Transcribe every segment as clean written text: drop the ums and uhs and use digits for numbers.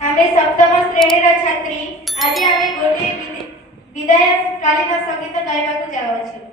आमे सप्तम श्रेणी छात्री आज आमे गोटे विदाय कालीन संगीत गाइबा जाऊँ।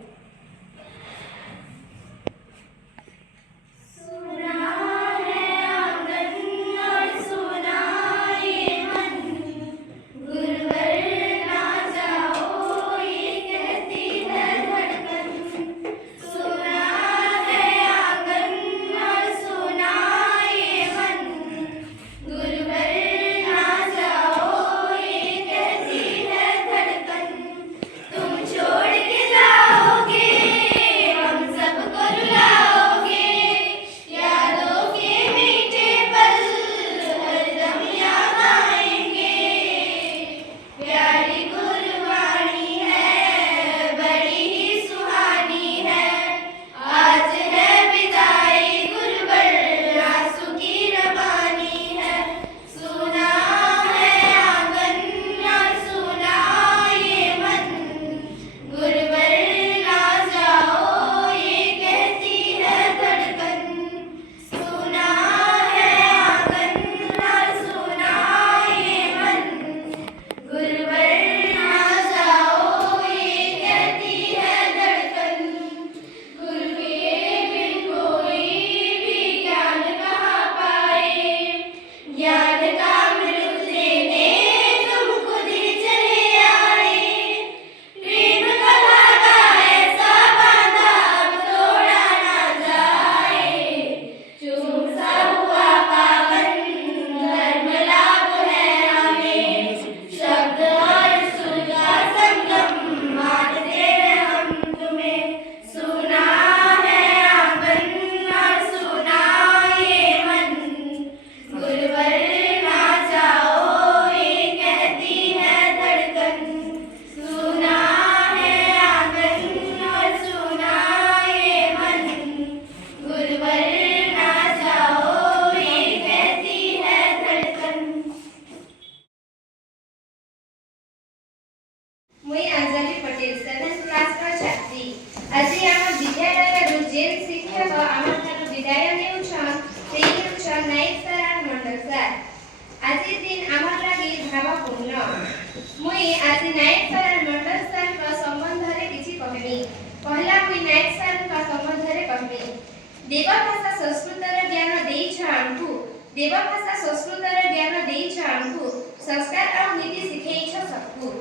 देवभाषा संस्कृतर ज्ञान देइछ आमकु देवभाषा संस्कृतर ज्ञान देइछ आमकु संस्कार और नीति सिखेइछ सबकु।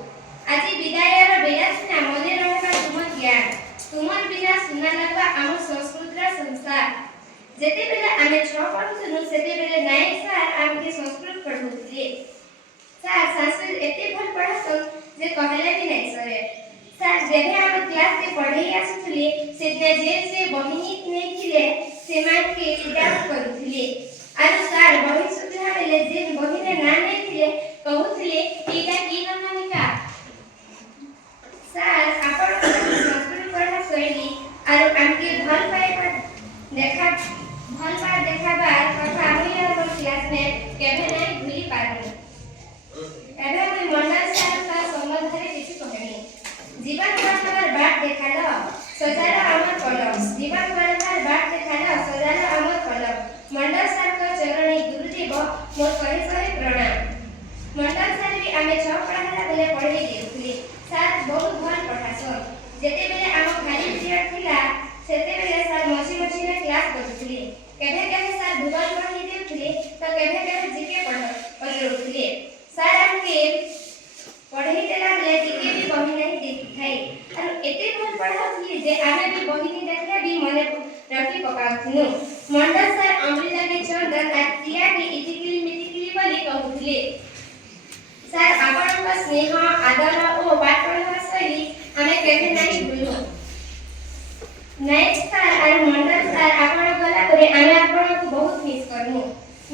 आज विदायर बेला सिना मने रहबा तुमन ज्ञान तुमन बिना सुना लगबा आम संस्कृतर संसार। जेते बेला आमे 6 पढुथुनु सेते बेले नायक सर आमके संस्कृत पढुथिले। सर संस्कृत एते भल पढासन जे कहले भी नै सरे। सर जेबे हम क्लास के पढ़ई आसुथले सेते जे बहिनी नेथिले सेमान के विद्यार्थ करुथिले आरो सर बहिनी सुधा बेले जे बहिने ना नेथिले कहउथिले एटा की नामिका। सर आपण संस्कृत पढ़ा शैली आरो आमके भल पाइबा देखाबार कथा आमी आरो क्लास में केबे नै भूली पारु। एबे हम मंडल सर का संबंध रे किछु कहनी। जीवन बढ़ार बाट देखालो सजाला अमर कलम जीवन बढ़ार बाट देखालो सजाला अमर कलम। मंडल सर का चरणी गुरुदेव मोर कहे सहे प्रणाम। मंडल सर भी आमे 6 पढ़ाला बेले पढ़ी देउथिले। सर बहुत भल पढ़ासन जेते बेले आम खाली पीरियड थिला सेते बेले सर मछी मछी रे क्लास करथिले। केबे केबे सर भूगोल पढ़ी देउथिले तो केबे केबे जीके पढ़ौथिले। सर आमके पढ़ई देला बेले टिके भी बही नहीं देखिथाई और एते भल पढ़ाउथिले जे आमे भी बहिनी देखले भी मने रखी पकाउथिनु। मंडल सर अमृता के चंदन आतिया के इटिकिली मिटिकिली बोली कहउथिले। सर आपनका स्नेह आदर ओ पाठ पढ़ा शैली आमे केबे नहीं भूलु। नायक सर और मंडल सर आपण गला करे आमे आपण को बहुत मिस करनु।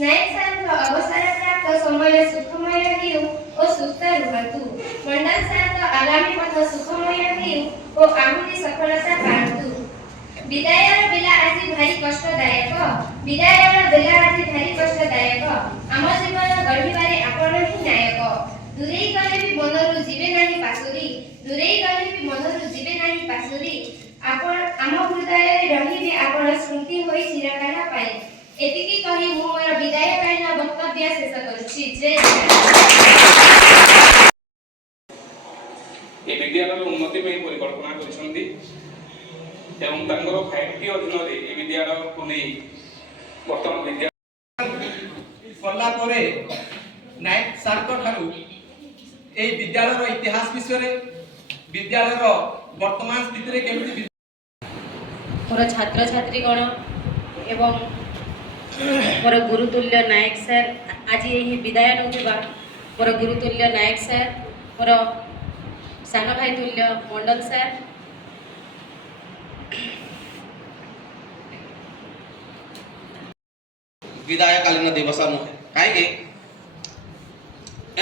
नायक सर को अवसर प्राप्त समय सुखमय हिउ ओ सुस्त रुहतु। मंडल सर को आगामी पथ सुखमय हिउ ओ आहुति सफलता पांतु। विदायर बेला आज भारी कष्टदायक विदायर बेला आज भारी कष्टदायक आम जीवन गढ़िबारे आपण ही नायक। दूरेई गले भी मनरु जीवे नाही पासुरी दूरेई गले भी मनरु जीवे नाही पासुरी आपण आम हृदय रे रहिबे आपण स्मृति होई चिरकाल पाए। एतिकी कहि मु मोर विदायकालीन वक्तव्य शेष करूछि। जय ए विद्यालय उन्नति में परिकल्पना करिसंती एवं तांकर 5T अधीन रे ए विद्यालय को नै वर्तमान विद्या कला परे नायक सारको ठारू ए विद्यालय इतिहास विषय रे विद्यालय वर्तमान स्थिति रे केमिति मोर छात्र छात्री गण एवं मोर गुरुतुल्य नायक सर आज यही विदाय नौथिबा मोर गुरुतुल्य नायक सर मोर सान भाई तुल्य मंडल सर विदायकालीन दिवस नुहे कहीं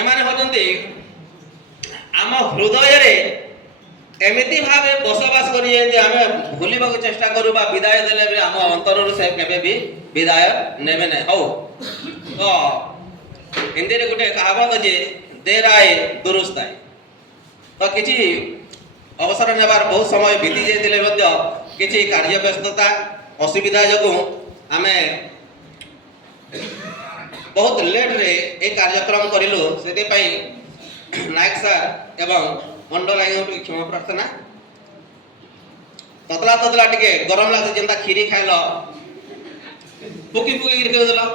एमाने होजंती आम हृदय रे एमिति भावे बसवास करिए जे आमे भूलिबा को चेष्टा करू बा विदाय देले भी आम अंतर रे से केबे भी विदाय नेबे नै हो तो हिंदी रे गुटे कहावत जे देर आए दुरुस्त आए तो किछि अवसर नेबार बहुत समय बीती जेतिले मध्य किछि कार्य व्यस्तता असुविधा जगु आमे बहुत लेट रे ए कार्यक्रम करिलु सेते पई नायक सर एवं मंडल आगे क्षमा प्रार्थना ततला ततला टिके गरम लागे जेंता खीरी खाइलो पुकी पुकी गिर के देलो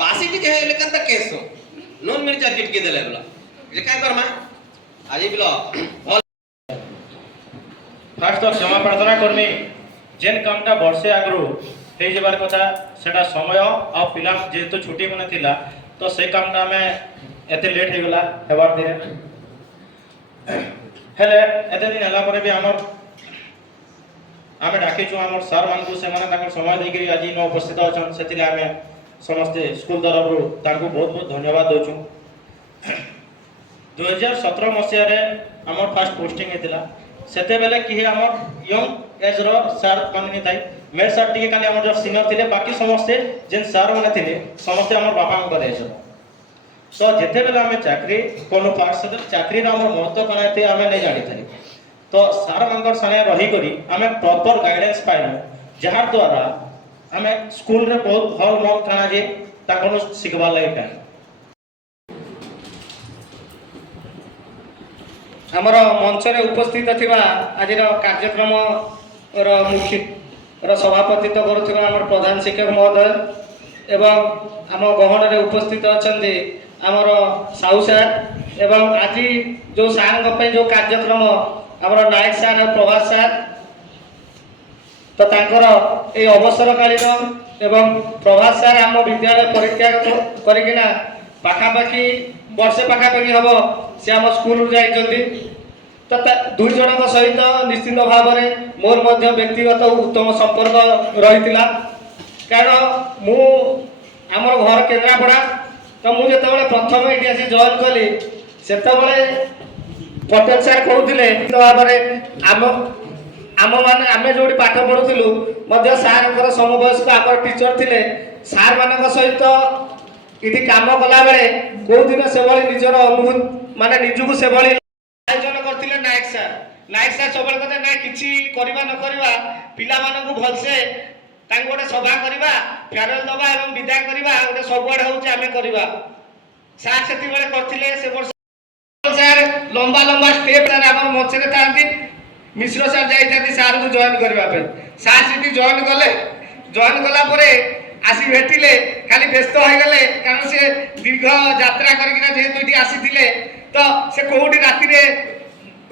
पासी टिके हेले कंता केसो नून मिर्चा चिटकी देले बोला जे काय करमा आज बिलो फास्ट तो क्षमा प्रार्थना करमी जेन कामटा वर्षे आगरो हे जबार कथा सेटा समय आ पिला जेतो छुट्टी मने थिला तो से कामटा में एते लेट हे गला हेबार दिने हेले एते दिन हला परे भी हमर आमे डाके छु हमर सर मान को से माने ताकर समय देई के आज न उपस्थित अछन सेतिले आमे समस्त स्कूल तरफ ताको बहुत बहुत धन्यवाद दोछु 2017 मसिया रे हमर फर्स्ट पोस्टिंग हेतिला सेते बेले कि हमर यंग एज रो सर माने थाई मेर सर टिके खाली हमर जो सीनियर थिले बाकी समस्त जेन सर माने थिले समस्त हमर बापा को करे छ तो जेते बेले हमें चाकरी कोनो पार्षद चाकरी रा हमर महत्व कनाते हमें नहीं जानि थाई तो सर मनकर सने रही करी हमें प्रॉपर गाइडेंस पाइनो जहार द्वारा हमें स्कूल रे बहुत भल मन काना जे ताकनो सिखबा लागि पाए हमर मंच रे उपस्थित थिबा आज कार्यक्रम रो मुख्य रो सभापतित्व करुथिबा हमर प्रधान शिक्षक महोदय एवं हम गहन रे उपस्थित अछन्ते हमर साहू सर एवं आज जो सार पे जो कार्यक्रम हमर नायक सर और प्रभात सर तो तांकर ए अवसरकालीन एवं प्रभात सर हम विद्यालय परित्याग करिकिना पाखापाखि वर्षे पाखापाखि हम से आम स्कूल जाइछन्ति तो दुई जन सहित निश्चित भाव में मोर मध्य व्यक्तिगत उत्तम संपर्क रही कारण मु आमर घर केन्द्रापड़ा तो मुझे प्रथम ये आसी जॉइन कली से पटेल सर कहते भाव में आम आम मान आम जो पाठ पढ़ुलु सार समवयस्क आम टीचर थे सार मान सहित ये कम कला बेले कौ दिन से निजर अनुभूति माने निजुक से आयोजन करते नायक सर सब कहते ना कि करवा न करवा पिला मानू भलसे गोटे सभा करवा फेयरवेल दबा और विदाय करवा गोटे सबुआड़े होचे आमे करवा सार से करथिले से वर्ष सर लंबा लंबा स्टेप सर हमर मंच रे थांती मिश्र सर जाइथाती सर को जॉइन करबा पे सर सिटी जॉइन कला परे आसी भेटिले खाली व्यस्त हो गले कारण से दीर्घ यात्रा करकिना जेहेतु इठी आसीथिले तो से कोउडी राती रे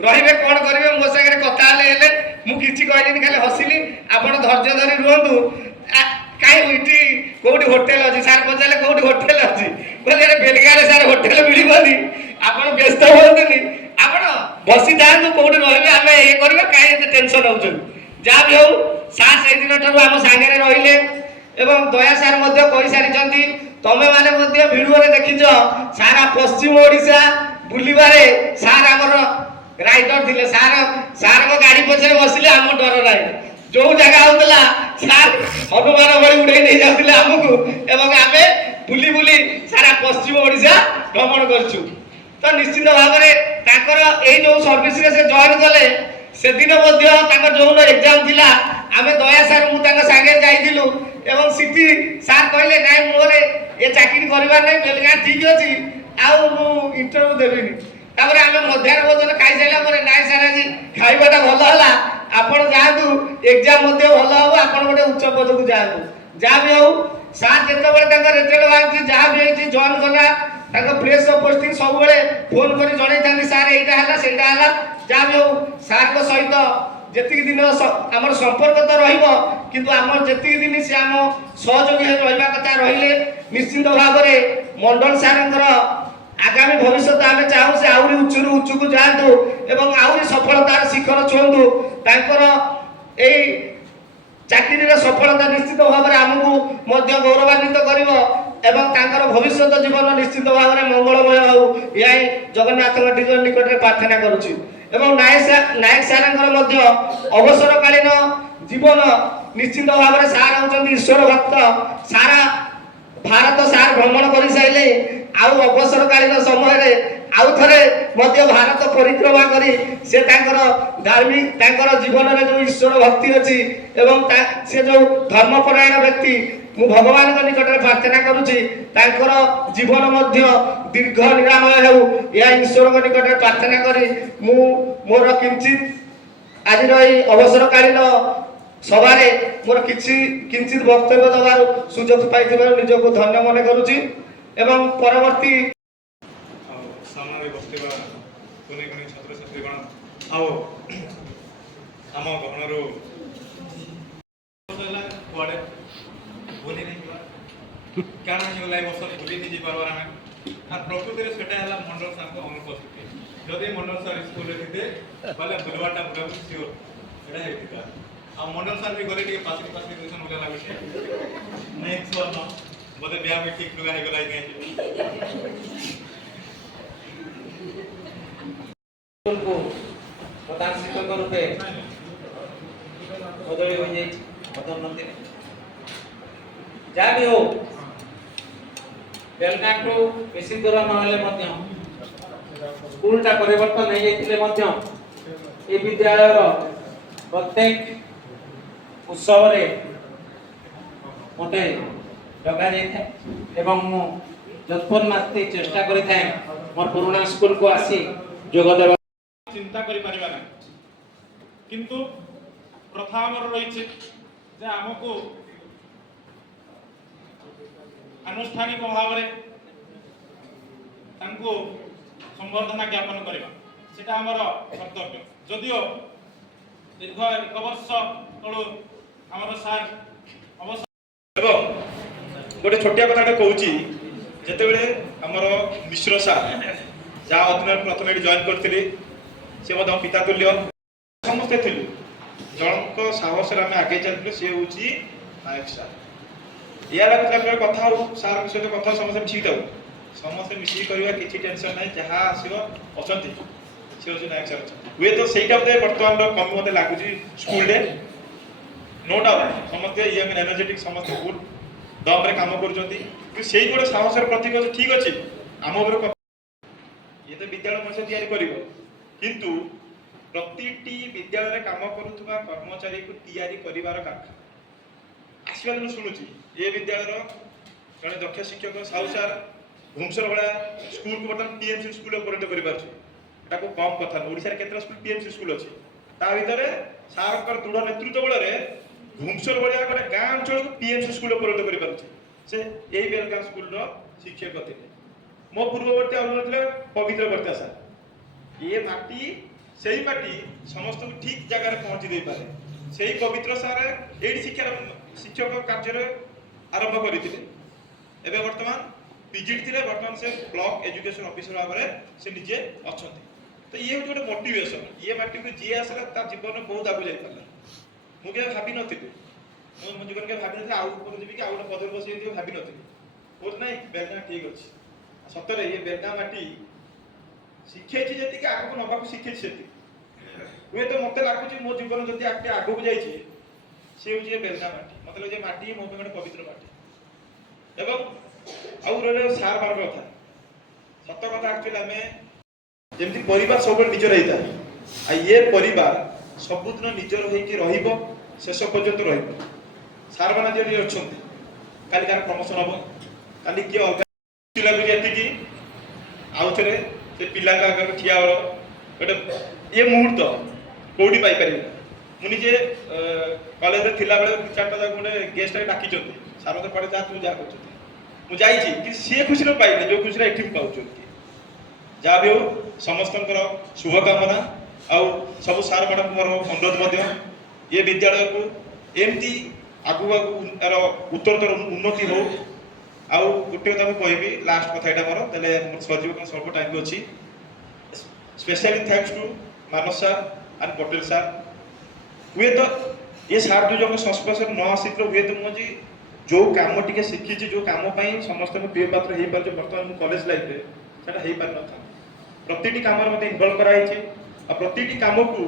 रहिबे कोन करबे मो संगे कथा हेले मु किछि कहलिनी खाली हसिली आपण धैर्य धरि रुहंतु काई इठी कोउडी होटल अछि सर पचाले कोउडी होटल अछि बोले रे बेलगारे सर होटल मिलिबनी आपण व्यस्त होतनी आपण बसी जानु कोउडी रहिबे आमे ए करबे काई एते टेंशन होउछ जा भी हो सा से दिन ठरु हम संगे रहिले एवं दया सार मध्य कहि सारिचंती तमे माने मध्य वीडियो रे देखिछ सारा पश्चिम ओडिसा बुलिबारे सार हमर राइडर थिले सार को गाड़ी पछे बसिले हम डर नाही जो जगह होतला सार हनुमान भଳି उड़ै नै जाउतिले हमकु एवं आमे बुली बुली सारा पश्चिम ओडिसा भ्रमण करछु तो निश्चित भाव में ताकर ए जो सर्विस रे से जॉइन कले से दिन मध्य ताकर जो एग्जाम थिला ଆମେ ଦୟା ସାର୍ ମୁଁ ତାଙ୍କ ସାଙ୍ଗରେ ଯାଇଥିଲୁ ଏବଂ ସେଠି ସାର୍ କହିଲେ ନାଇଁ ମୋର ଏ ଚାକିରି କରିବାର ନାହିଁ ବେଲଗାଁ ଠିକ ଅଛି ଆଉ ମୁଁ ଇଣ୍ଟରଭ୍ୟୁ ଦେବିନି। ତାପରେ ଆମେ ମଧ୍ୟାହ୍ନ ଭୋଜନ ଖାଇସାରିଲା ପରେ ନାଇଁ ସାର୍ ଆଜି ଖାଇବାଟା ଭଲ ହେଲା ଆପଣ ଯାଆନ୍ତୁ ଏକ୍ଜାମ ମଧ୍ୟ ଭଲ ହବ ଆପଣ ଗୋଟେ ଉଚ୍ଚ ପଦକୁ ଯାଆନ୍ତୁ। ଯାହା ବି ହଉ ସାର୍ ଯେତେବେଳେ ତାଙ୍କ ରେଜଲ୍ଟ ବାହାରୁଛି ଯାହା ବି ହେଇଛି ଜଏନ୍ କଲା ତାଙ୍କ ପ୍ଲେସ୍ ଅଫ୍ ପୋଷ୍ଟିଂ ସବୁବେଳେ ଫୋନ୍ କରି ଜଣେଇଥାନ୍ତି ସାର୍ ଏଇଟା ହେଲା ସେଇଟା ହେଲା। ଯାହା ବି ହଉ ସାର୍ଙ୍କ ସହିତ ଯେତିକି ଦିନ ଆମର ସମ୍ପର୍କ ତ ରହିବ କିନ୍ତୁ ଆମର ଯେତିକି ଦିନ ସେ ଆମ ସହଯୋଗୀ ହୋଇ ରହିବା କଥା ରହିଲେ ନିଶ୍ଚିନ୍ତ ଭାବରେ ମଣ୍ଡଳ ସାର୍ଙ୍କର ଆଗାମୀ ଭବିଷ୍ୟତ ଆମେ ଚାହୁଁ ସେ ଆହୁରି ଉଚ୍ଚରୁ ଉଚ୍ଚକୁ ଯାଆନ୍ତୁ ଏବଂ ଆହୁରି ସଫଳତାର ଶିଖର ଛୁଅନ୍ତୁ। ତାଙ୍କର ଏଇ ଚାକିରିର ସଫଳତା ନିଶ୍ଚିତ ଭାବରେ ଆମକୁ ମଧ୍ୟ ଗୌରବାନ୍ୱିତ କରିବ ଏବଂ ତାଙ୍କର ଭବିଷ୍ୟତ ଜୀବନ ନିଶ୍ଚିତ ଭାବରେ ମଙ୍ଗଳମୟ ହେଉ ଏହା ହିଁ ଜଗନ୍ନାଥଙ୍କ ନିକଟରେ ପ୍ରାର୍ଥନା କରୁଛି। ଏବଂ ନାୟକ ସାର୍ଙ୍କର ମଧ୍ୟ ଅବସରକାଳୀନ ଜୀବନ ନିଶ୍ଚିତ ଭାବରେ ସାର୍ ହେଉଛନ୍ତି ଈଶ୍ୱର ଭକ୍ତ। ସାରା ଭାରତ ସାର୍ ଭ୍ରମଣ କରିସାରିଲେ ଆଉ ଅବସରକାଳୀନ ସମୟରେ ଆଉ ଥରେ ମଧ୍ୟ ଭାରତ ପରିକ୍ରମା କରି ସେ ତାଙ୍କର ଜୀବନରେ ଯେଉଁ ଈଶ୍ୱର ଭକ୍ତି ଅଛି ଏବଂ ସେ ଯେଉଁ ଧର୍ମପରାୟଣ ବ୍ୟକ୍ତି ମୁଁ ଭଗବାନଙ୍କ ନିକଟରେ ପ୍ରାର୍ଥନା କରୁଛି ତାଙ୍କର ଜୀବନ ମଧ୍ୟ ଦୀର୍ଘ ନିରାମୟ ହେଉ ଏହା ଈଶ୍ୱରଙ୍କ ନିକଟରେ ପ୍ରାର୍ଥନା କରି ମୁଁ ମୋର କିଞ୍ଚିତ ଆଜିର ଏହି ଅବସରକାଳୀନ ସଭାରେ ମୋର କିଞ୍ଚିତ ବକ୍ତବ୍ୟ ଦେବାର ସୁଯୋଗ ପାଇଥିବାରୁ ନିଜକୁ ଧନ୍ୟ ମନେ କରୁଛି ଏବଂ ପରବର୍ତ୍ତୀ ସାମ୍ନାରେ ବସିଥିବା କୁନି କୁନି ଛାତ୍ରଛାତ୍ରୀଗଣ ଆଉ ଆମ ଗହଣରୁ କୁଆଡ଼େ ଭୁଲି नहीं ଯିବା କାରଣ ହେଇଗଲା ଏ ବର୍ଷ ଭୁଲି नहीं ଯିବାର ଆମେ আর প্রকৃতিরে সেটা হল মন্ডল সার্ଙ୍କ অনুপস্থিতি। যদি মন্ডল সার স্কুলে থিতে বলে বুলবারটা পুরা সিওর এটা ହେଇଥିଲା ଆଉ ମଣ୍ଡଳ ସାର୍ ବି ଗଲେ ଟିକେ ପାସିରି ଦଉଛନ୍ ମଜା ଲାଗୁଛି ନେକ୍ସଟ ବର୍ଷ ବୋଧେ ବିହା ବି ଠିକ ଲୁଗା ହେଇଗଲା ଆଜ୍ଞା को प्रधान शिक्षक रूपे बदली हो जाए पदोन्नति जहाँ भी हो बेलगां को बेसी दूर नहले स्कूलटा परिवर्तन हो जाते ये विद्यालय प्रत्येक उत्सव मते डका जाए जत्पन्नास्ति चेष्टा करें मोर पुराना स्कूल को आसी जोगदेव चिंता करि परिबा नै किंतु प्रथा हमर रहिছে जे हमको आनुष्ठानिक भावरे तांको संवर्धना ज्ञापन करबा सेटा हमर कर्तव्य। जदियो दीर्घ 1 वर्ष तळो हमर सार अवसर एवं गोटे छोटिया कथाटे कहूची जेते बेले हमर मिश्र सार जहाँ अधीन प्रथम जॉइन करथिले से पिता तुल्य समस्ते थिलु जनक साहस आम आगे चलते सी हूँ नायक सार या लगता कथा सार सहित कथा समस्त मिसिक जाऊ समस्ते मिसिक करवा किसी टेंशन ना जहाँ आसो अच्छा सी हूँ नायक सार हुए तो सहीटा बोधे बर्तमान कमी मत लगुच स्कूल नो डाउट समस्ते यंग एनर्जेटिक समस्ते फुल दम्रे कम कर गोटे साहस प्रतीक अच्छे ठीक अच्छे आम ये तो विद्यालय मनुष्य तैयारी करिवो किंतु प्रतिटी विद्यालय रे काम करुवा कर्मचारी को तैयारी करिवार कारखाना आसवा दिन शुणुची ये विद्यालय जड़े दक्ष शिक्षक साहू सार भुवनेश्वर भाया स्कूल को बर्तमान पीएमसी स्कूल परिणत कर कम कथा ओडिशा केतरा स्कूल पीएमसी स्कूल अच्छे ता भीतर सार दृढ़ नेतृत्व बल भुवनेश्वर भाया गोटे गाँ अंचल को पीएमसी स्कूल परिणत कर से यही बेलगां स्कूल शिक्षक थे मो पूर्ववर्ती अनुरोध पवित्र करता सार ये माटी से ही माटी समस्त ठीक जगह पहुंची दे पारे से ही पवित्र सार ये शिक्षक कार्य आरंभ करते बर्तमान पीजीटी थे बर्तमान से ब्लॉक एजुकेशन ऑफिसर भाव में से निजे अच्छा तो ये हूँ गोटे मोटिवेशन ये माटी को जी आसला तार जीवन में बहुत आगे जापारा मुझे भावी नी मो जीवन के भावी नी आउ जी कि आउ गोटे पदवी बस भावी नी बहुत ना बेलगां ठीक अच्छे सतरे ये बेलगां माटी शिखे जी आगे नवा शिखे हुए तो मत लगुच मो जीवन जब आगे को जाइए सी हूँ बेलगां माटी मत लगे माटी मो गोटे पवित्र माटी एवं आउ सार मार कथा सत कथा एक्चुअली आम जमी परिवार सब निजर होता है ये परिवार सबुदिन निजर होकर ଶେଷ ପର୍ଯ୍ୟନ୍ତ ରହିବ। ସାର୍ମାନେ ଯଦି ଅଛନ୍ତି କାଲି କାହାର ପ୍ରମୋସନ୍ ହେବ, କାଲି କିଏ ଅଲଗା ଲାଗୁଛି ଏତିକି ଆଉ ଥରେ ସେ ପିଲାଙ୍କ ଆଗରେ ଠିଆ ହେବ ଗୋଟେ ଇଏ ମୁହୂର୍ତ୍ତ କେଉଁଠି ପାଇପାରିବେ। ମୁଁ ନିଜେ କଲେଜରେ ଥିଲାବେଳେ 2-4ଟା ଯାକ ଗୋଟେ ଗେଷ୍ଟରେ ଡାକିଛନ୍ତି, ସାର୍ ମତେ ପଡ଼େ ଯାହା ତୁ ଯାହା କରୁଛନ୍ତି, ମୁଁ ଯାଇଛି କିନ୍ତୁ ସିଏ ଖୁସିରେ ପାଇଲେ ଯେଉଁ ଖୁସିରେ ଏଠି ପାଉଛନ୍ତି। ଯାହା ବି ହଉ ସମସ୍ତଙ୍କର ଶୁଭକାମନା। ଆଉ ସବୁ ସାର୍ ମ୍ୟାଡ଼ାମ୍ ମୋର ଅନୁରୋଧ ମଧ୍ୟ ଏ ବିଦ୍ୟାଳୟକୁ ଏମିତି ଆଗକୁ ଆର ଉତ୍ତରୋତ୍ତର ଉନ୍ନତି ହଉ। ଆଉ ଗୋଟେ କଥା ମୁଁ କହିବି, ଲାଷ୍ଟ କଥା ଏଇଟା ମୋର, ତାହେଲେ ସରିଯିବ କାରଣ ସ୍ୱଳ୍ପ ଟାଇମ୍ ଅଛି। Specially thanks to Manas sir and Patel sir. ହୁଏତ ଏ ସାର୍ ଦୁଇ ଜଣଙ୍କ ସଂସ୍ପର୍ଶରେ ନ ଆସିଥିଲେ ହୁଏତ ମୁଁ ଆଜି ଯେଉଁ କାମ ଟିକେ ଶିଖିଛି, ଯେଉଁ କାମ ପାଇଁ ସମସ୍ତଙ୍କ ପ୍ରିୟ ପାତ୍ର ହେଇପାରୁଛି ବର୍ତ୍ତମାନ ମୁଁ କଲେଜ ଲାଇଫରେ, ସେଇଟା ହେଇପାରିନଥାନ୍ତା। ପ୍ରତିଟି କାମରେ ମୋତେ ଇନଭଲ୍ଭ କରାଯାଇଛି। ଆଉ ପ୍ରତିଟି କାମକୁ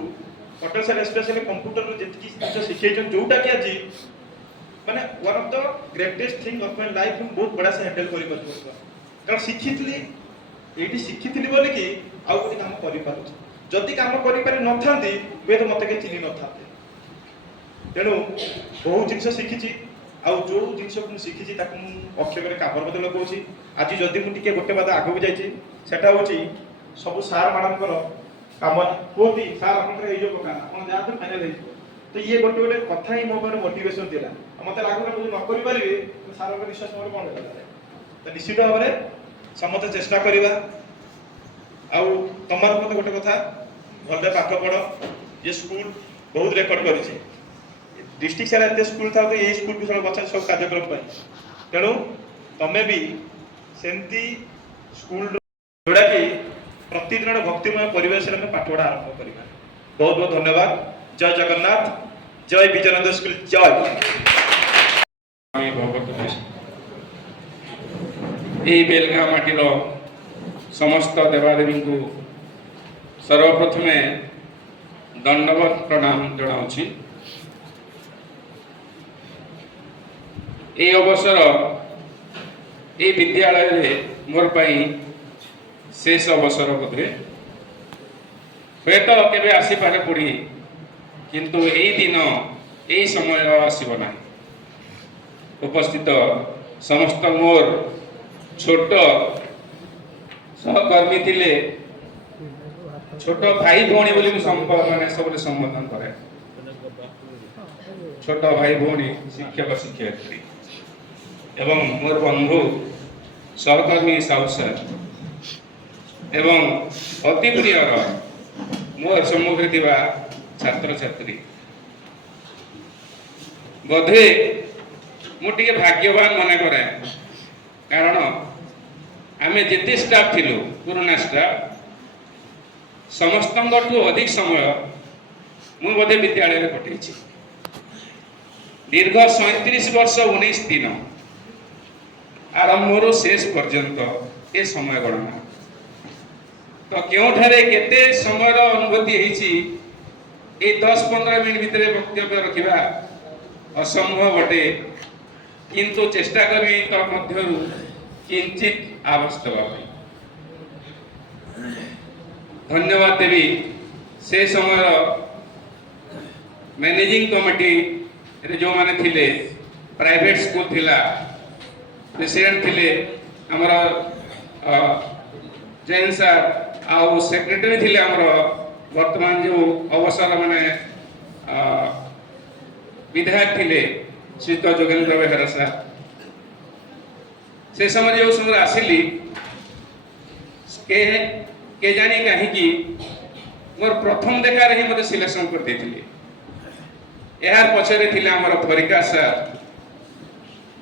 ପଟେଲ ସାର୍ ସ୍ପେଶାଲି କମ୍ପ୍ୟୁଟରରୁ ଯେତିକି ଜିନିଷ ଶିଖେଇଛନ୍ତି, ଯେଉଁଟାକି ଆଜି ମାନେ one of the greatest thing of my life, ମୁଁ ବହୁତ ବଢ଼ିଆ ସେ ହ୍ୟାଣ୍ଡେଲ୍ କରିପାରୁଛି। କାରଣ ଶିଖିଥିଲି, ଏଇଠି ଶିଖିଥିଲି ବୋଲିକି ଆଉ ଗୋଟେ କାମ କରିପାରୁଛି। ଯଦି କାମ କରିପାରି ନଥାନ୍ତି ହୁଏତ ମୋତେ କେହି ଚିହ୍ନି ନଥାନ୍ତେ। ତେଣୁ ବହୁତ ଜିନିଷ ଶିଖିଛି, ଆଉ ଯେଉଁ ଜିନିଷକୁ ମୁଁ ଶିଖିଛି ତାକୁ ମୁଁ ଅକ୍ଷରରେ କାମରେ ମଧ୍ୟ ଲଗାଉଛି। ଆଜି ଯଦି ମୁଁ ଟିକେ ଗୋଟେ ପାଦ ଆଗକୁ ଯାଇଛି, ସେଟା ହେଉଛି ସବୁ ସାର୍ ମାନଙ୍କର କାମନା। କୁହନ୍ତି ସାର୍ ଆପଣଙ୍କର ହେଇଯିବ ପକା, ଆପଣ ଯାଆନ୍ତୁ ଫାଇନାଲ୍ ହେଇଯିବ। ତ ଇଏ ଗୋଟେ ଗୋଟେ କଥା ହିଁ ମୋ ପାଖରେ ମୋଟିଭେସନ୍ ଥିଲା। ମୋତେ ଲାଗୁଥିଲା ମୁଁ ନ କରିପାରିବି ସାର୍ଙ୍କ ବିଶ୍ୱାସ ମୋର କ'ଣ ହେଲା। ତ ନିଶ୍ଚିତ ଭାବରେ ସମସ୍ତେ ଚେଷ୍ଟା କରିବା। ଆଉ ତମର ମୋତେ ଗୋଟେ କଥା, ଭଲରେ ପାଠ ପଢ଼। ଏ ସ୍କୁଲ ବହୁତ ରେକର୍ଡ କରିଛି। डिस्ट्रिक्ट सारा एत स्कूल था तो यही स्कूल को बचा सब कार्यक्रम पर। तेणु तमें भी सेमती स्कूल जोड़ा कि प्रतिदिन भक्तिमय परिवेश में पाठपढ़ा आरंभ करवा। बहुत बहुत धन्यवाद। जय जगन्नाथ, जय विजयानंद स्कूल, जय। बेलगाँ माटीर समस्त देवादेवी को सर्वप्रथमे दंडवत प्रणाम जनाऊँगी। ये अवसर ये विद्यालय मोर पाई शेष अवसर बोधे हे तो केबे आसीपारे पड़ी, किंतु यही दिन यही समय आसब ना। उपस्थित समस्त मोर छोट सहकर्मी थिले, छोट भाई भौणी बोली माने सब संबोधन करे। छोट भाई भौणी, शिक्षक शिक्षयित्री एवं मोर बंधु सहकर्मी साहू सर एवं अति प्रिय मोर सम्मुखे थिबा छात्र छात्री, बोधे मुझे भाग्यवान मन करे। कारण आमे जिते स्टाफ थिलु पुराना स्टाफ समस्त अधिक समय मु बोधे विद्यालय कटे। दीर्घ 37 वर्ष 19 दिन आरंभ शेष पर्यंत ए समय गणना तो क्योंठारे केते समय अनुभूति होती 10-15 मिनट भितर वक्तव्य रखा असंभव बटे, किंतु चेष्टा करी तमध्यरु किंचित आवाज देवा। धन्यवाद देवी से समय मैनेजिंग कमिटी जो माने थिले, प्राइवेट स्कूल थिला, प्रेसिडेंट थिले हमर जैन सर, आउ सेक्रेटरी थिले हमर वर्तमान जो अवसर माने विधायक थिले श्रीत जोगेंद्र बेहेरा सर। से समय जो समय आसिली के जानी कहीं मोर प्रथम देखार ही मत सिलेक्शन कर देथिले। यार पछरे थिले हमर फरिका सर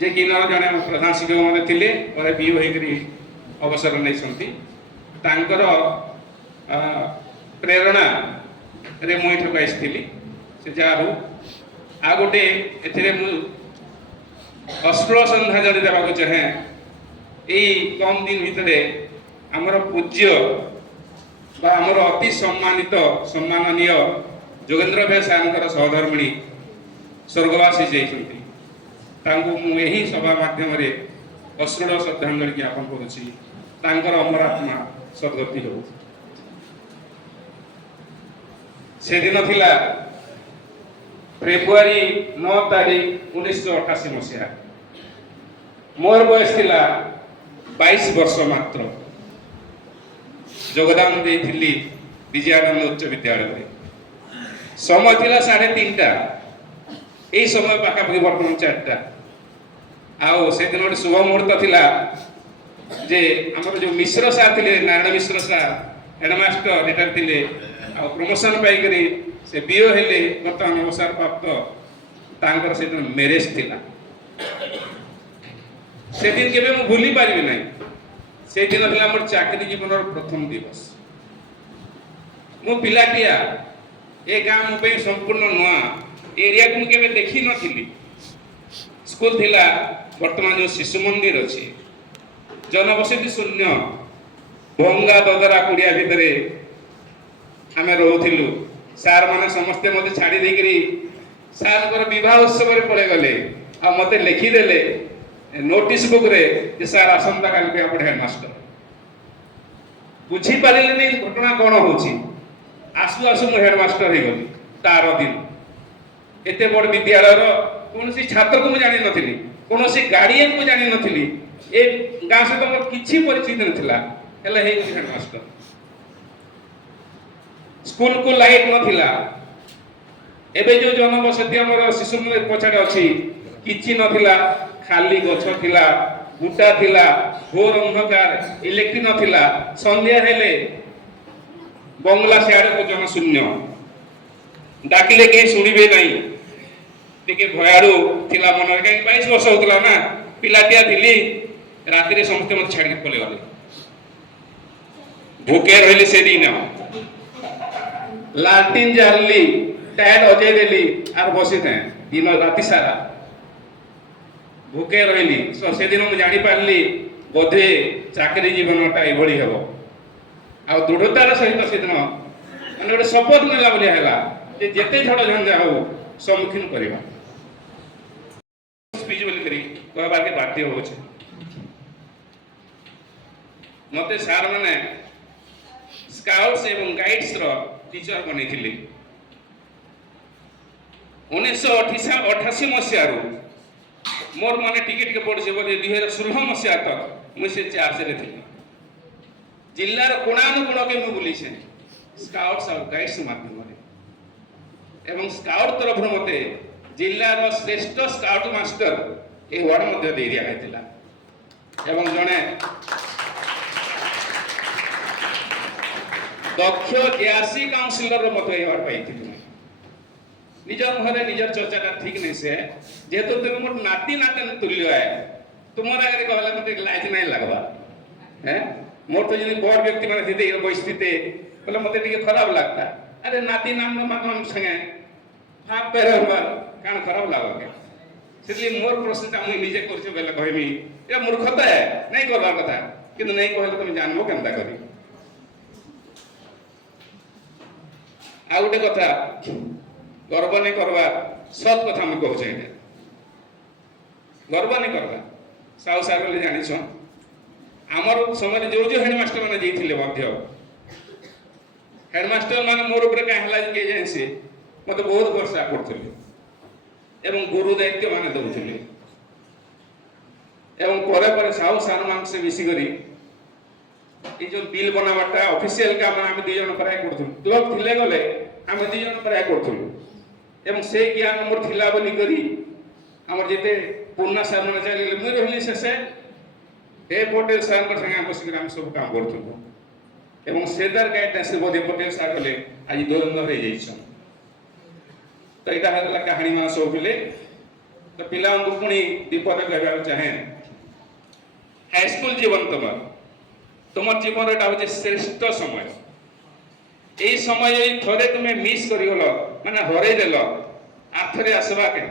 जे कि न जने प्रधान शिक्षक मते थिले, पर बीओ हेकरी अवसर नै संती। तांकर प्रेरणा रे मु इठक आइथिली। से जा हो आ गोटे एथिरे मु अश्रुल श्रद्धांजलि देबा को चाहे। एई कम दिन भितरे हमर पूज्य बा हमर अति सम्मानित सम्माननीय जोगेंद्र भाई सारंकर सहधर्मिणी स्वर्गवासी जाइछन्ति। तांको मु एही सभा माध्यम रे अश्रुल श्रद्धांजलि ज्ञापन करुछि। तांकर अमर आत्मा सद्गति हो। से दिन थिला ଫେବୃଆରୀ 9 ତାରିଖ 1988 ମସିହା। ମୋର ବୟସ ଥିଲା 22 ବର୍ଷ ମାତ୍ର। ଯୋଗଦାନ ଦେଇଥିଲି ବିଜୟାନନ୍ଦ ଉଚ୍ଚ ବିଦ୍ୟାଳୟରେ। ସମୟ ଥିଲା 3:30। এই সময় পাখাপাখি বর্তমান 4টা। ଆଉ ସେଦିନ ଗୋଟେ ଶୁଭ ମୁହୂର୍ତ୍ତ ଥିଲା ଯେ ଆମର ଯେଉଁ ମିଶ୍ର ସାର୍ ଥିଲେ, Narayan Mishra sir headmaster retire ଥିଲେ, ଆଉ ପ୍ରମୋସନ ପାଇକରି ସେ ବିଓ ହେଲେ, ବର୍ତ୍ତମାନ ଅବସର ପ୍ରାପ୍ତ। ତାଙ୍କର ସେଦିନ ମ୍ୟାରେଜ ଥିଲା। ସେଦିନ କେବେ ମୁଁ ଭୁଲି ପାରିବି ନାହିଁ। ସେଦିନ ଥିଲା ମୋର ଚାକିରି ଜୀବନର ପ୍ରଥମ ଦିବସ। ମୁଁ ପିଲାଟିଆ, ଏ ଗାଁ ମୋ ପାଇଁ ସମ୍ପୂର୍ଣ୍ଣ ନୂଆ, ଏରିଆକୁ ମୁଁ କେବେ ଦେଖିନଥିଲି। ସ୍କୁଲ ଥିଲା ବର୍ତ୍ତମାନ ଯେଉଁ ଶିଶୁ ମନ୍ଦିର ଅଛି, ଜନବସତି ଶୂନ୍ୟ, ଭଙ୍ଗା ଦଦରା କୁଡ଼ିଆ ଭିତରେ ଆମେ ରହୁଥିଲୁ। ସାର୍ ମାନେ ସମସ୍ତେ ମୋତେ ଛାଡ଼ି ଦେଇକରି ସାର୍ଙ୍କର ବିବାହ ଉତ୍ସବରେ ପଳେଇଗଲେ, ଆଉ ମୋତେ ଲେଖିଦେଲେ ନୋଟିସ୍ ବୁକ୍ରେ ଯେ ସାର୍ ଆସନ୍ତାକାଲି ଆପଣ ହେଡ଼ମାଷ୍ଟର। ବୁଝିପାରିଲେନି ଘଟଣା କ'ଣ ହେଉଛି। ଆସୁ ଆସୁ ମୁଁ ହେଡ଼ମାଷ୍ଟର ହେଇଗଲି ତାର ଦିନ। ଏତେ ବଡ଼ ବିଦ୍ୟାଳୟର କୌଣସି ଛାତ୍ରକୁ ମୁଁ ଜାଣିନଥିଲି, କୌଣସି ଗାର୍ଡିଆନକୁ ଜାଣିନଥିଲି। ଏ ଗାଁ ସହିତ ମୋର କିଛି ପରିଚିତ ନଥିଲା, ହେଲେ ହେଇଗଲି ହେଡ଼ମାଷ୍ଟର। ସ୍କୁଲକୁ ଲାଇଟ୍ ନଥିଲା। ଏବେ ଯେଉଁ ଜନବସତି ଆମର ଶିଶୁ ମନ୍ଦିର ପଛଆଡ଼େ ଅଛି, କିଛି ନଥିଲା, ଖାଲି ଗଛ ଥିଲା, ବୁଟା ଥିଲା, ଘୋର ଅନ୍ଧକାର, ଇଲେକ୍ଟ୍ରିକ୍ ନଥିଲା। ସନ୍ଧ୍ୟା ହେଲେ ବଙ୍ଗଲା ସିଆଡ଼କୁ ଜନଶୂନ୍ୟ, ଡାକିଲେ କେହି ଶୁଣିବେ ନାହିଁ। ଟିକେ ଭୟାଳୁ ଥିଲା ମନରେ, କାହିଁକି 22 ବର୍ଷ ହଉଥିଲା ନା, ପିଲାଟିଆ ଥିଲି। ରାତିରେ ସମସ୍ତେ ମୋତେ ଛାଡ଼ିକି ପଳେଇଗଲେ। ଭୋକେ ରହିଲି ସେଦିନ। ଲାଲଟିନ୍ ଜାଳିଲି, ଟାୟାର ଅଜେଇ ଦେଲି আর ବସିଥାଏ ଦିନ ରାତି ସାରା। ଭୋକେ ରହିଲି। ସେଦିନ ମୁଁ ଜାଣିପାରିଲି ବୋଧେ ଚାକିରି ଜୀବନଟା ଏଭଳି ହେବ। ଆଉ ଦୃଢ଼ତାର ସହିତ ସେଦିନ ମାନେ ଗୋଟେ ଶପଥ ନେଲା ଭଳିଆ ହେଲା ଯେ ଯେତେ ଝଡ଼ ଝଞ୍ଜା ହଉ ସମ୍ମୁଖୀନ କରିବା। ସ୍ପିଚ୍ ବୋଲିକରି କହିବାକେ ବାଧ୍ୟ ହଉଛି। ମୋତେ ସାର୍ ମାନେ ସ୍କାଉଟ୍ସ ଏବଂ ଗାଇଡ୍ସର ଟିଚର ବନେଇଥିଲେ। 1988 ମସିହାରୁ ମୋର ମାନେ ଟିକେ ଟିକେ ପଡ଼ୁଛି ବୋଧେ 2016 ମସିହା ତକ ମୁଁ ସେ ଚାର୍ଜରେ ଥିଲି। ଜିଲ୍ଲାର କୋଣାନୁକୋଣକେ ମୁଁ ବୁଲିଛେ ସ୍କାଉଟ୍ସ ଆଉ ଗାଇଡ୍ସ ମାଧ୍ୟମରେ। ଏବଂ ସ୍କାଉଟ୍ ତରଫରୁ ମୋତେ ଜିଲ୍ଲାର ଶ୍ରେଷ୍ଠ ସ୍କାଉଟ୍ ମାଷ୍ଟର ଏ ୱାର୍ଡ ମଧ୍ୟ ଦେଇ ଦିଆଯାଇଥିଲା। ଏବଂ ଜଣେ ଦକ୍ଷ ଗ୍ୟାସି କାଉନସିଲର ମଧ୍ୟ ଏ ୱାର୍ଡ ପାଇଥିଲି। ନିଜର ଘରେ ନିଜର ଚର୍ଚ୍ଚାଟା ଠିକ୍ ନାହିଁ। ସେ ଯେହେତୁ ତୁମେ ମୋର ନାତି ନାତୁଣୀ ତୁଲ୍ୟ ଆଏ, ତୁମର ଆଗରେ କହିଲେ ମୋତେ ଲାଜ ନାହିଁ ଲାଗବା। ମୋର ତ ଯଦି ବଡ଼ ବ୍ୟକ୍ତି ମାନେ ଥିତେ ଏ ପରିସ୍ଥିତି ବୋଲେ ମୋତେ ଟିକେ ଖରାପ ଲାଗତା। ଆରେ ନାତି ନାମ ସାଙ୍ଗେ ହାଫ ପେରେ ହବାର କାଣ ଖରାପ ଲାଗେ। ସେଥିଲାଗି ମୋର ପ୍ରଶ୍ନଟା ମୁଁ ନିଜେ କରୁଛି ବେଲେ କହିବି ଏଇଟା ମୂର୍ଖତା ନାଇଁ କରବାର କଥା, କିନ୍ତୁ ନାଇଁ କହିଲେ ତମେ ଜାଣିବ କେନ୍ତା କରି। ଆଉ ଗୋଟେ କଥା ଗର୍ବ ନାଇଁ କରବା, ସତ୍ କଥା ମୁଁ କହୁଛେ। ଏଇଟା ଗର୍ବ ନାଇଁ କରବା। ସାହୁ ସାର୍ ବୋଲି ଜାଣିଛ ଆମର ସମୟରେ ଯୋଉ ଯୋଉ ହେଡମାଷ୍ଟର ମାନେ ଯାଇଥିଲେ ମଧ୍ୟ ହେଡମାଷ୍ଟର ମାନେ ମୋର ଉପରେ କାଁ ହେଲା କିଏ ଜାଣିଛି ମୋତେ ବହୁତ ଭରସା କରୁଥିଲେ ଏବଂ ଗୁରୁ ଦାୟିତ୍ୱ ମାନେ ଦେଉଥିଲେ। ଏବଂ ପରେ ପରେ ସାହୁ ସାର୍ ମାନଙ୍କ ସେ ମିଶିକରି এই যে বিল বনাবাটা অফিসিয়াল কাম আমি দুই জন প্রায় করথুলু। ক্লব থিলে গলে আমি দুই জন প্রায় করথুলু এবং সেই জ্ঞান মোর থিলা বলি করি আমার যেতে পুরনা সার মানে চালিলে মুই রহিলি শেষে এ পটেল সারଙ୍କ সঙ্গে বসিকি আমি সব কাম করথুলু এবং সেদার গাইডেন্স বোধে পটেল সার গলে আজ ধুরন্ধর হয়ে যাইছন। তো এটা হলা কাহিনী মা সব বলে। তো পিলাଙ୍କୁ পুଣି ଦୀପରେ କହିବାକୁ ଚାହେଁ ହାଇସ୍କୁଲ ଜୀବନ তোমার জীবন এটা হচ্ছে শ্রেষ্ঠ সময়। এই সময় এই থরে তুমি মিস করিগল মানে হরাই দেল আর থরে আসবা কে।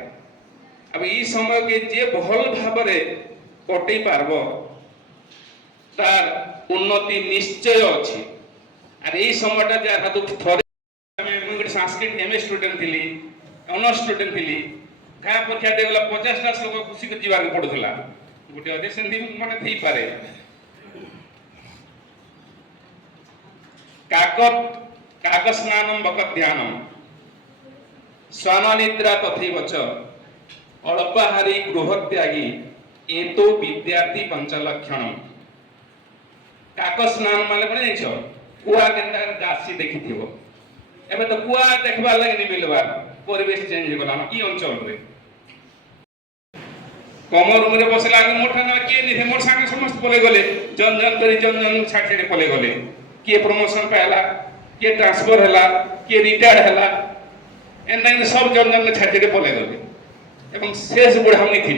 अब এই সময়কে যে ভাল ভাবে কটাই পারব তার উন্নতি নিশ্চয় আছে। আর এই সময়টা যে হাতু থরে আমি গোটে সংস্কৃত এমএ স্টুডেন্ট থিলি, অনার্স স্টুডেন্ট থিলি, গাঁ পরীক্ষা দেগলা 50টা লোক খুশি করে যাবার পড়ুলা গোটে অধে সেମିତି মানে ହେଇପାରେ। কাকত স্নানম বকত ধ্যানম स्वाननिद्रा तथैव च अल्पाहारी गृहत्यागी एतो विद्यार्थी पंचलक्षण काक स्नान माने कोन जानिछ कुआ केनता गासी देखिथिबो एबे तो कुआ देखबा लागि नि मिलबा परिवेश चेंज होला ई अंचल रे कमर रूम रे बसला कि मोठा ना के नि मोर संग समस्त पले गले जन जन छाड़ पले गले के प्रमोशन पाला के ट्रांसफर हला के रिटायर्ड हला एंड सब जन छाड़ पले गले एवं शेष बुढ़ा मुई थी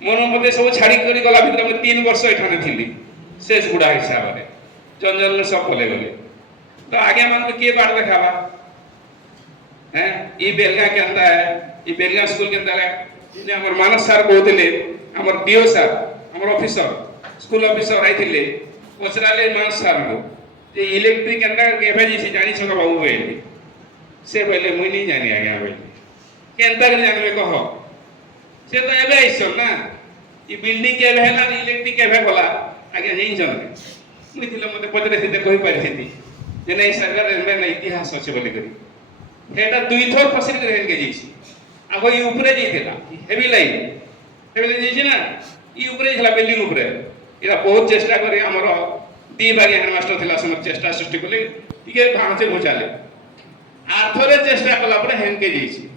मोर मते सब छाड़ी करी गला भितर मैं 3 वर्ष एठाने थी शेष बुढ़ा हिसाब रे जन सब पले गले तो आगे मन के बात देखावा हैं ई बेलगा केंदा है ई बेलगा स्कूल केंदा है जे हमर मानस सर कहतिले हमर डीओ सर हमर ऑफिसर स्कूल ऑफिसर आइथिले पचराले मानस सर को जे इलेक्ट्रिक केंदा केभे जी जानि छक बाबू बेली से पहले मुई नहीं जानी आगे बेली केंता के जानबे कह से तो एबे आइसो ना ई बिल्डिंग के भेला इलेक्ट्रिक के भेला आगे नहीं जन मुई थिले मते पचरे से कहि पारिथि जे नहीं सरकार एमे ना इतिहास अछि बोली करी हेटा दुई थोर फसिल के रेन के जीसी आगो ई ऊपरे जेथिला हेवी लाइन जीसी ना ई ऊपरे जेथिला बिल्डिंग ऊपरे इरा बहुत चेष्टा करी हमर दी बारी हेडमास्टर थिला सम चेष्टा सृष्टि कले टिके भांचे बुझाले आथरे चेष्टा कला पर हेन के जीसी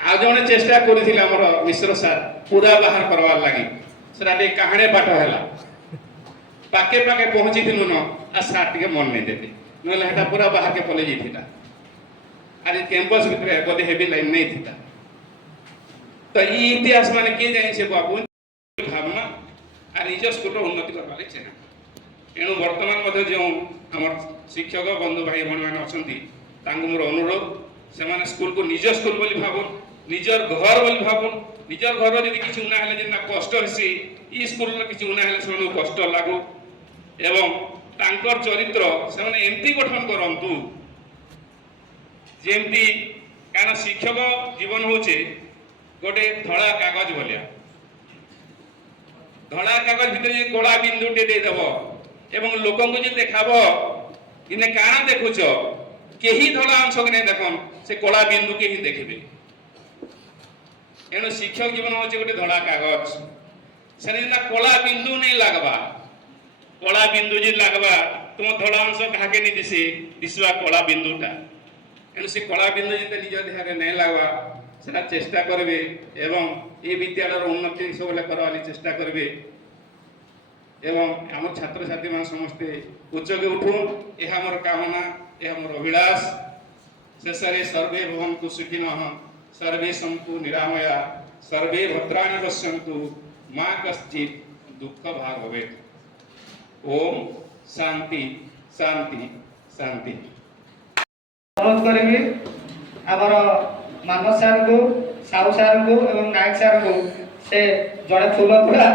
आ जने चेष्टा करिथिला हमर मिश्र सर पूरा बाहर करवा लागि सेरा बे कहाणे पाठ हला पाके पाके पहुंची थिलु न आ सार टिके मन नै देते नले हेटा पूरा बाहर के पले जेथिला अरे कैंपस भितर कदे हेवी लाइन नहीं थिता तो ई इतिहास माने के जानि से बाबू भावना आ निज स्कूल रो उन्नति करबा ले छे एनु वर्तमान मध्ये जो हमर शिक्षक बंधु भाई भण मान अछंती तांगु मोर अनुरोध से माने स्कूल को निज स्कूल बोली भाबो निजर घर बोली भाबो निजर घर यदि किछु उना हेले जेना कष्ट हसी ई स्कूल रो किछु उना हेले सनु कष्ट लागो एवं तांकर चरित्र से माने एंती गठन करंतु जेमती कारण शिक्षक जीवन होचे गोटे धड़ा कागज भलिया धड़ा कागज भितर जे कोला बिंदु टे दे देबो एवं लोकन को जे देखाबो इने काना देखुछ केही धड़ा अंश के नै देखन से कोला बिंदु के ही देखबे एनो शिक्षक जीवन होचे गोटे धड़ा कागज सने ना कोला बिंदु नै लागबा कोला बिंदु जे लागबा तुम धड़ा अंश काके नै दिसे दिसवा कोला बिंदुटा एनु से कला बिंदु जते निज देहरे नै लागवा सेटा चेष्टा करबे एवं ए विद्यालयर उन्नति सबले करवाली चेष्टा करबे एवं हमर छात्र छात्री मान समस्त उच्चके उठू ए हमर कामना ए हमर अभिलाष शेषरे सर्वे भवन्तु सुखिनः सर्वे सन्तु निरामया सर्वे भद्राणि पश्यन्तु मा कश्चित् दुःख भाग भवेत् ओम शांति शांति शांति। अनुरोध करी आमर मानस सार को साहू सार को एवं नायक सार को से जड़े फूल तोड़ा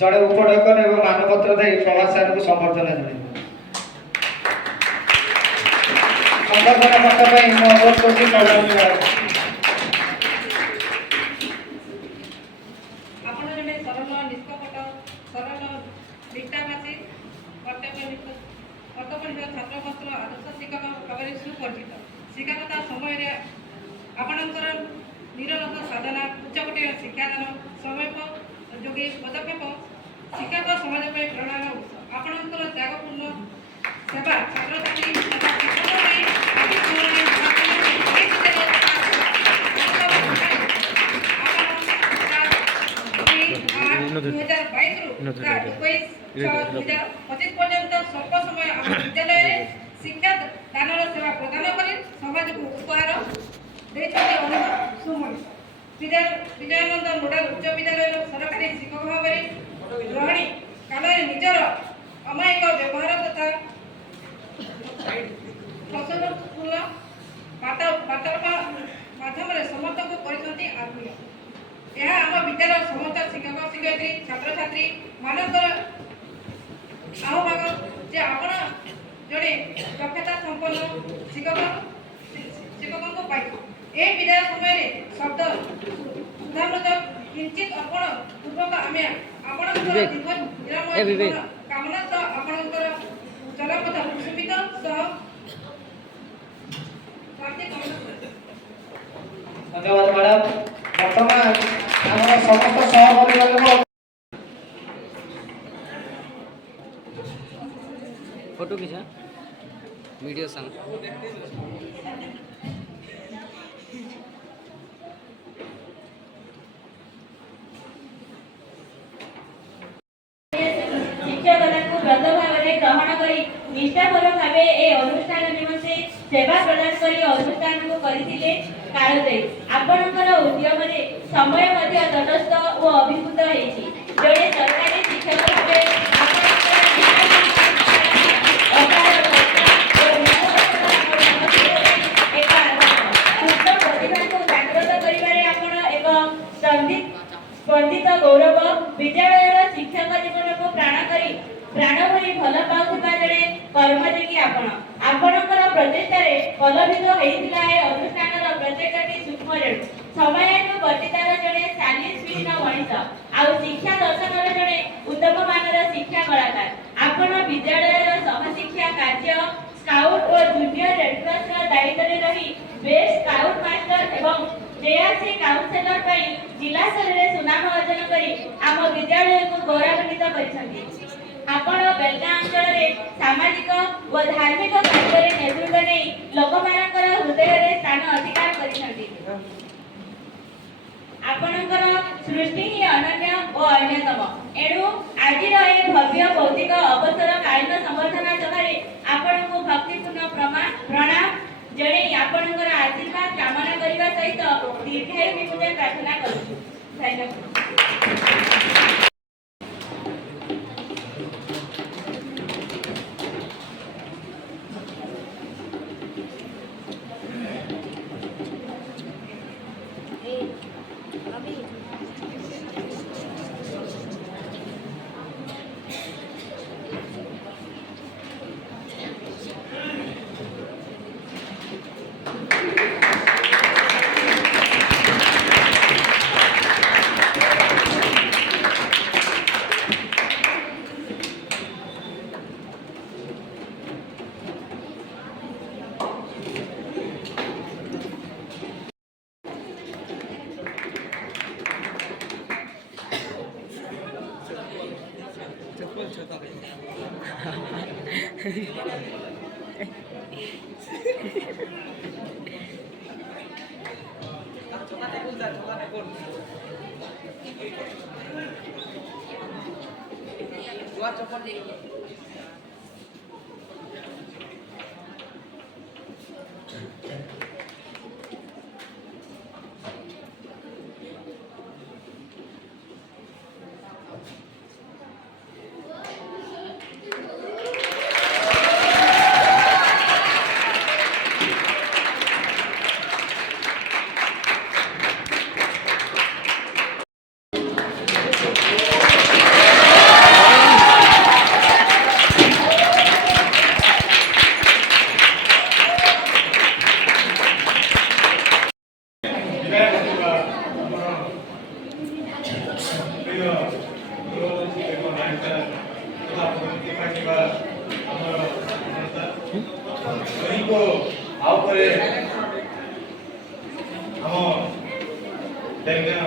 जड़े उपढकन एवं मानपत्र दे प्रभात सार को संबर्धना देवे संबर्धना पत्र पे मैं अनुरोध करती आपण जने सरल निष्कपट सरल निष्ठावासी कर्तव्यनिष्ठ छात्र आदर्श शिक्षक भाव सुपरिचित शिक्षकता समय आपणकर निरलस साधना उच्चकोटीर शिक्षादान समय जोगी पदक्षेप शिक्षक समाज प्रेरणा उत्स आपणकर त्यागपूर्ण सेवा छात्र छात्री पच्चीस पर्यंत स्वल्प समय आम विद्यालय शिक्षा दानर सेवा प्रदान कर समाज को उपहार अनुभव सुमन विजयानंद नोडाल उच्च विद्यालय सरकारी शिक्षक भाव में ग्रहणी काल निजर अमायिक व्यवहार तथा फसलपूर्ण वार्तालाप माध्यम समस्त को कर आत्मीय यह आम विद्यालय समस्त शिक्षक शिक्षयित्री छात्र छात्री मानकर आह्वान जे आपण जड़े दक्षता संपन्न शिक्षकों पाई ए विदाय समय शब्द सुधामूलक किंचित अर्पण पूर्वक आम आपण दीर्घ निरामय कामना सह आपण चलपथ सुमित सह ଧନ୍ୟବାଦ ମ୍ୟାଡ଼ାମ। ବର୍ତ୍ତମାନ ଆମର ସମସ୍ତ ସହକର୍ମୀମାନଙ୍କୁ फोटो खींचा वीडियो संग ଶିକ୍ଷକତାକୁ ବ୍ରତ ଭାବରେ ଗ୍ରହଣ କରି ନିଷ୍ଠାପର ଭାବେ ଏ ଅନୁଷ୍ଠାନ ନିମନ୍ତେ ସେବା ପ୍ରଦାନ କରି ଅନୁଷ୍ଠାନକୁ କରିଥିଲେ କାଳଦେଇ। ଆପଣଙ୍କର ଉଦ୍ୟମରେ ସମୟ ମଧ୍ୟ ତଟସ୍ଥ ଓ ଅଭିଭୂତ ହେଇଛି। ଜଣେ ସରକାରୀ ଶିକ୍ଷକ ଭାବେ ଆପଣଙ୍କର ସୁସ୍ଥ ପ୍ରତିଭାକୁ ଜାଗ୍ରତ କରିବାରେ ଆପଣ ଏକ ସ୍ପନ୍ଦିତ ଗୌରବ। ବିଦ୍ୟାଳୟର ଶିକ୍ଷକ ଜୀବନକୁ ପ୍ରାଣ ଭଳି ଭଲ ପାଉଥିବା ଜଣେ କର୍ମଯୋଗୀ ଆପଣ। ଆପଣଙ୍କର ପ୍ରଚେଷ୍ଟାରେ କଲବିତ ହେଇଥିଲା ଏ ଅନୁଷ୍ଠାନର ପ୍ରତ୍ୟେକଟି ସୂକ୍ଷ୍ମ ରେଣୁ। ସମୟାନୁବର୍ତ୍ତିତାର ଜଣେ ସାଲିସବିହୀନ ମଣିଷ ଆଉ ଶିକ୍ଷା ଦର୍ଶନର ଜଣେ ଉତ୍ତମ ମାନର ଶିକ୍ଷା କଳାକାର। ଆପଣ ବିଦ୍ୟାଳୟର ସହଶିକ୍ଷା କାର୍ଯ୍ୟ, ସ୍କାଉଟ ଓ ଜୁନିୟର ରେଡକ୍ରସର ଦାୟିତ୍ୱରେ ରହି ବେଷ୍ଟ ସ୍କାଉଟ ମାଷ୍ଟର ଏବଂ ଜେଆରସି କାଉନସେଲର ପାଇଁ ଜିଲ୍ଲା ସ୍ତରରେ ସୁନାମ ଅର୍ଜନ କରି ଆମ ବିଦ୍ୟାଳୟକୁ ଗୌରବାନ୍ୱିତ କରିଛନ୍ତି। ଆପଣ ବେଲଗାଁ ଅଞ୍ଚଳରେ ସାମାଜିକ ଓ ଧାର୍ମିକ କାର୍ଯ୍ୟରେ ନେତୃତ୍ୱ ନେଇ ଲୋକମାନଙ୍କର ହୃଦୟରେ ସ୍ଥାନ ଅଧିକାର କରିଛନ୍ତି। ଆପଣଙ୍କର ସୃଷ୍ଟି ହିଁ ଅନନ୍ୟ ଓ ଅନ୍ୟତମ। ଏଣୁ ଆଜିର ଏ ଭବ୍ୟ ଭୌତିକ ଅବସରକାଳୀନ ସମ୍ବର୍ଦ୍ଧନା ସଭାରେ ଆପଣଙ୍କୁ ଭକ୍ତିପୂର୍ଣ୍ଣ ପ୍ରଣାମ ଜଣାଇ ଆପଣଙ୍କର ଆଶୀର୍ବାଦ କାମନା କରିବା ସହିତ ଦୀର୍ଘାୟୁ ନିମନ୍ତେ ପ୍ରାର୍ଥନା କରୁଛୁ। ଧନ୍ୟବାଦ।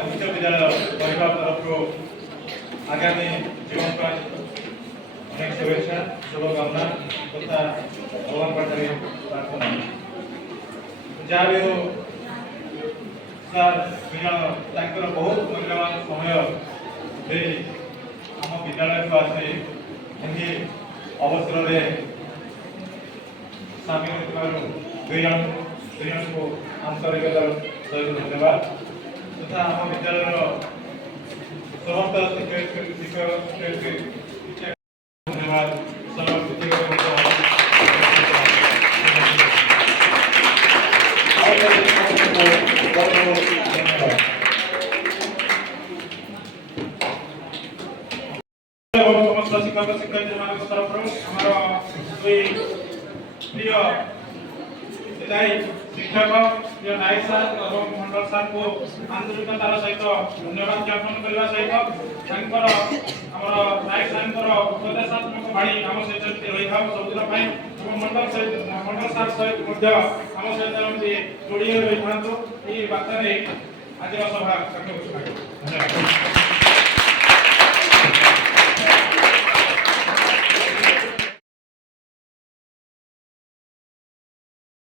उच्च विद्यालय परिवार तरफ आगामी जीवन पर अनेक शुभेच्छा शुभकामना तथा भगवान पाठरी प्रार्थना जहाँ भी हो सर तांकर बहुत मूल्यवान समय दे आम विद्यालय को आसी यही अवसर में सामिल होने दुई जन को आंतरिकतार सहित धन्यवाद तथा आम विद्यालय समस्त शिक्षक धन्यवाद समस्त शिक्षक शिक्षयित्री तरफ प्रिय शिक्षक जो नायक सर और मंडल सर को आंतरिकतार सहित धन्यवाद ज्ञापन करने सहित नायक सर उपदेशात्मक ଭାଇ ଆମ ସହିତ ରହିଥାଉ ସବୁଦିନ ପାଇଁ ଏବଂ ମଣ୍ଡଳ ସାର୍ ସହିତ ମଧ୍ୟ ଆମ ସହିତ ଏମିତି ଯୋଡ଼ି ହୋଇ ରହିଥାନ୍ତୁ। ଏହି ବାର୍ତ୍ତାରେ ଆଜିର ସଭା ଧନ୍ୟବାଦ।